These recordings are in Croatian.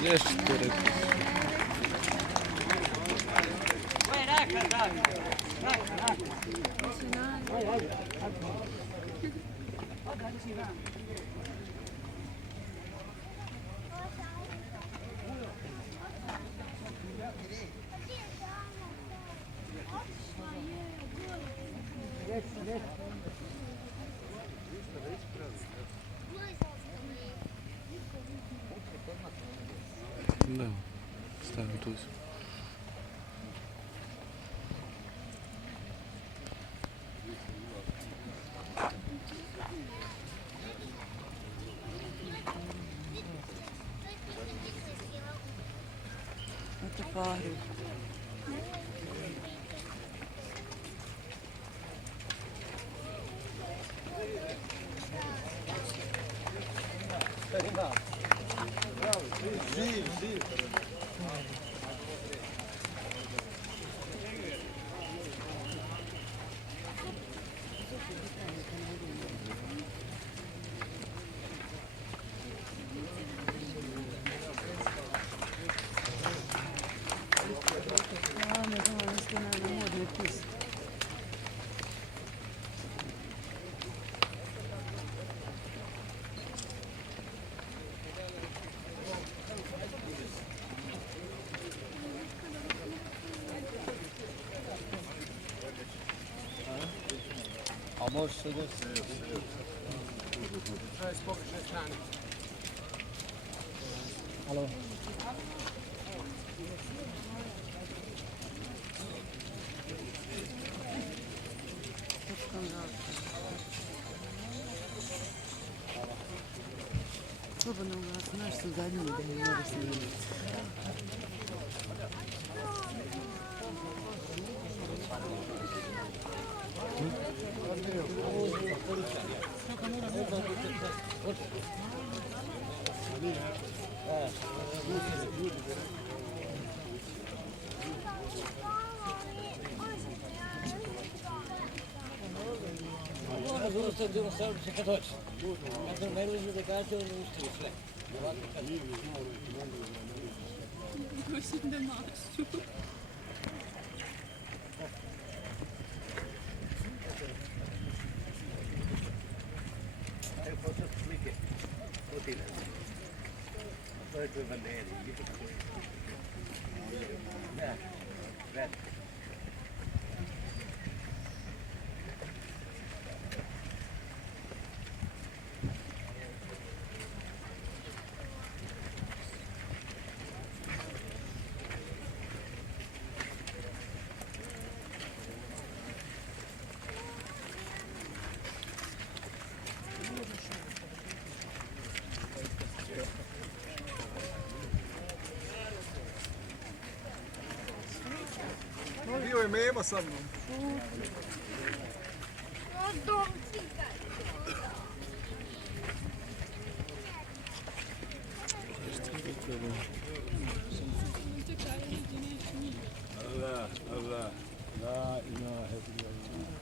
Jeszcze 4. Da, stavim tu. Eto pahru. Ne znam, isto na modni pis. A možeš se desiti? Halo. Slobodno ga, znaš su zadnji da ne mora snimiti. Razumno se dio sve će kad hoće. Kad ne liži da kaže, on uštiri sve. Gözümde mahsur. Bio je Mema sa mnom. Allah, Allah, la ilahe illallah.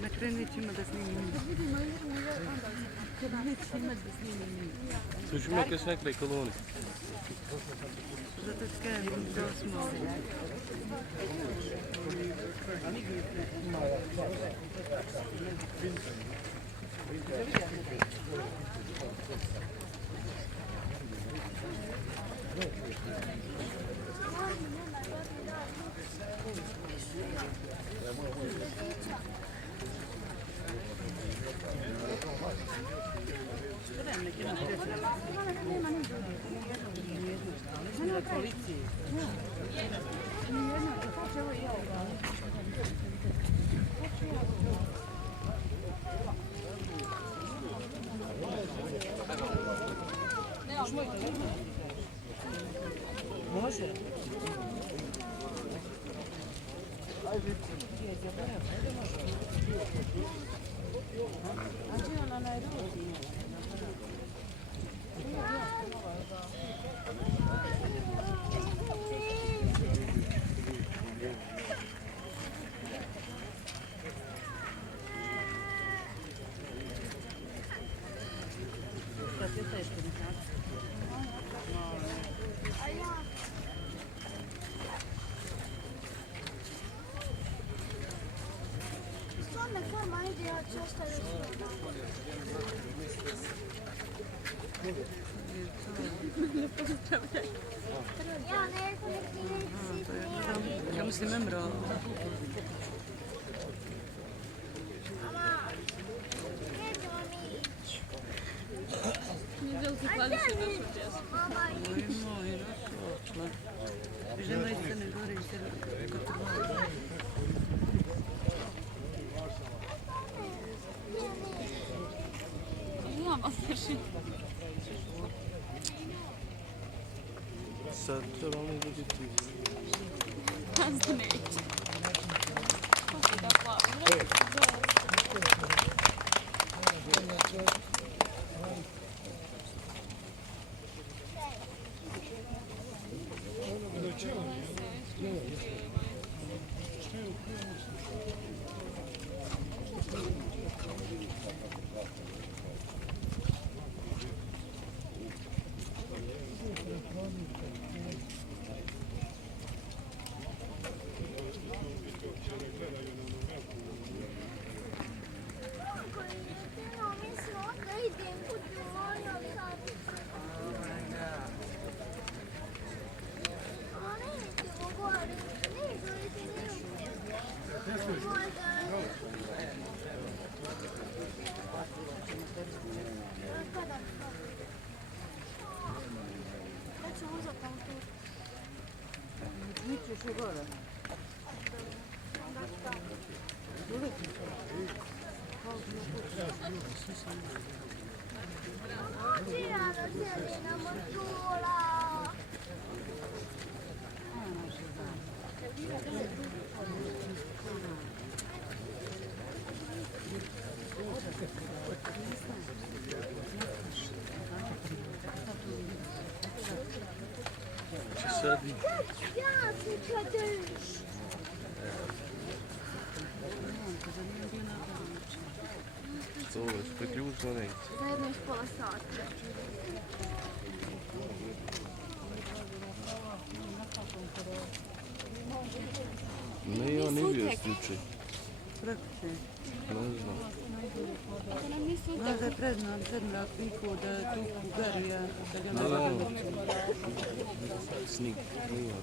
Na kraju neće imat da snimim. Neće imat da snimim. Slušaj, ima kaj sve nekaj koloni. Zato kažem da smo... Može? Ja mislim membrala. Неделки клали се да сутjes. Oj moj, rasločla. Žena iz Crne Gore i se kategorija. Znam, ali drži. Sad trebalo ne vidjeti. Kanzda neće. Kako da plavi? Nićeš u gore. Sad što već priključno neće. Zajedno još pola sata. Ne, on nije bio slučaj. Praktično. Ne znam. Znaš da je predmrak vikao da je tu u Garija, da ga ne Da, vada. snik. Nije.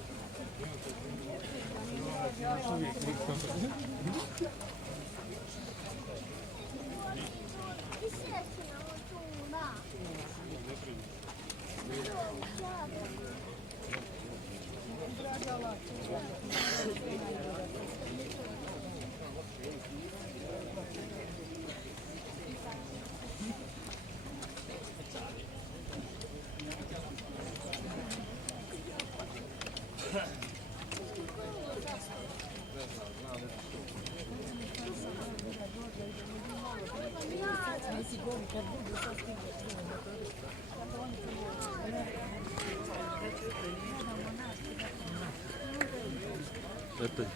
Opet.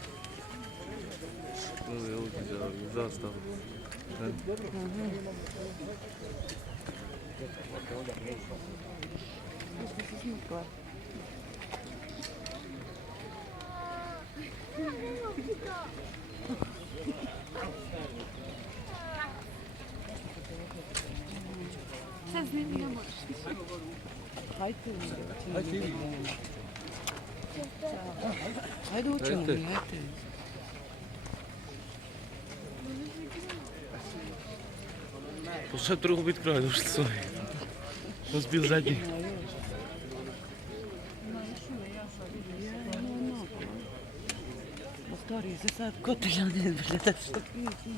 Ovo je ovdje za zastavu. Sad znam da možeš. Hajde učimo mi, hajde. To sad trebalo biti kraj, došli su ovi. To su bil zadnji. Stari se sad kotelja ne izgleda što piši.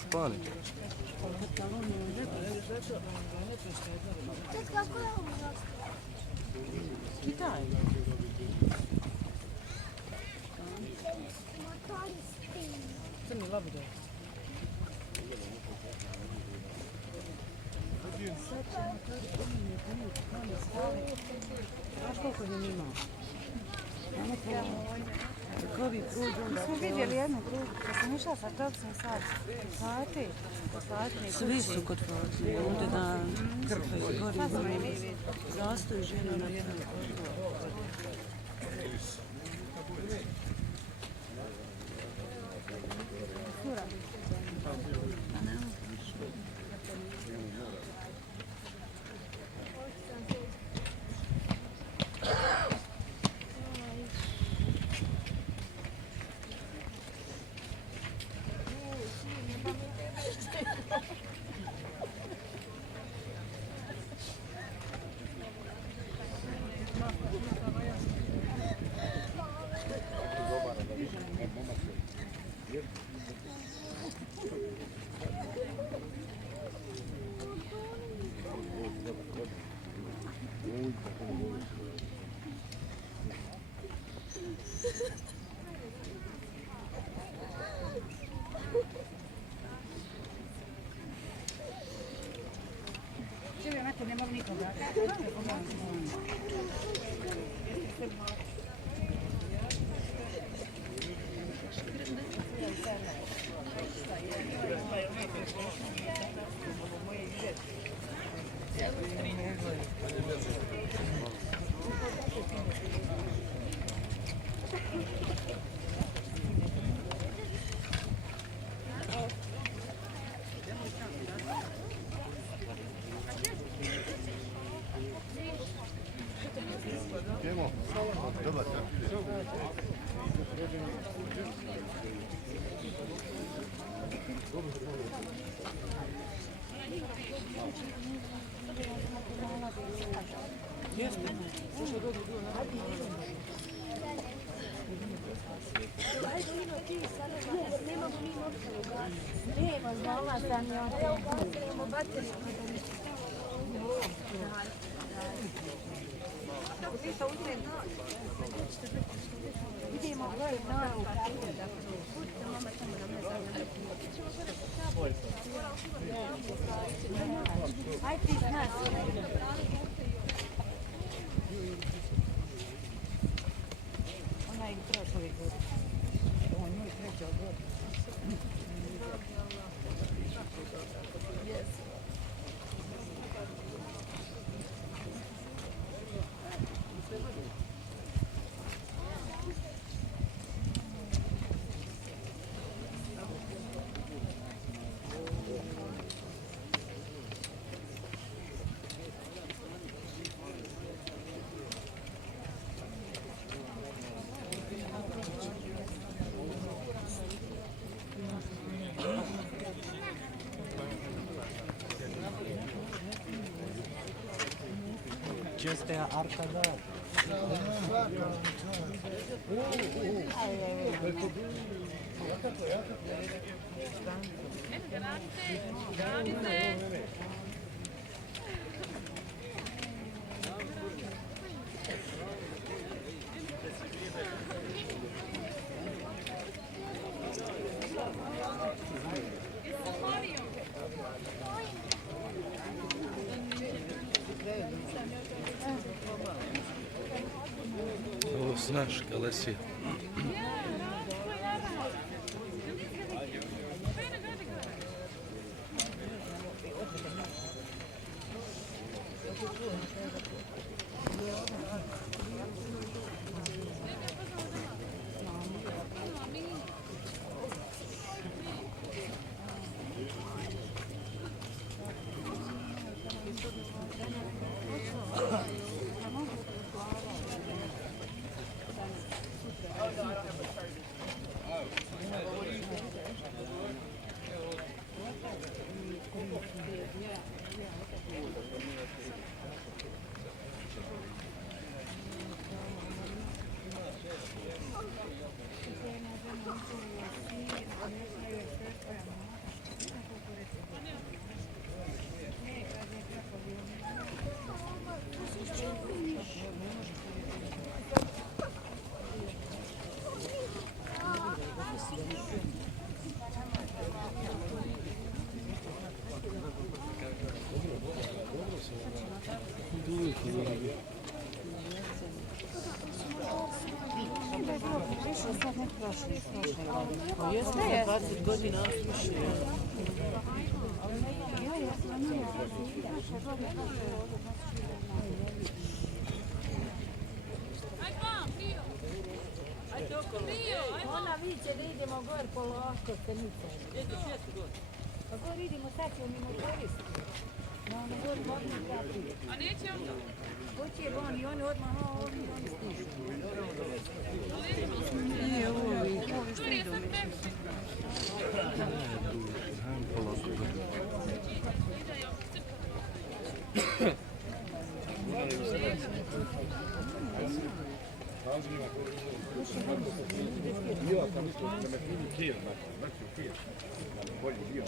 Špani. Kitaj. Crni labuda. Znaš koliko je njima? Mi smo vidjeli jednu drugu, kad sam išla sa toksom sad, sati. Svi su kod Fatime, ovdje na crkve, gori zastoj žena na jednom kotu. Just arka da. Ovo su naši kalesi. Sad ne prošli. Jeste, 20 godina više. Ona viče da idemo gore polako, stanice. Pa gore idemo, sad ćemo mimo koristi. No, ono gore odmah kapi. A neće onda? Hoće on i oni odmah, oni stižu. Nije ovi što idu. Io sam mislio da me primi kjer, znači kjer, bolji dio.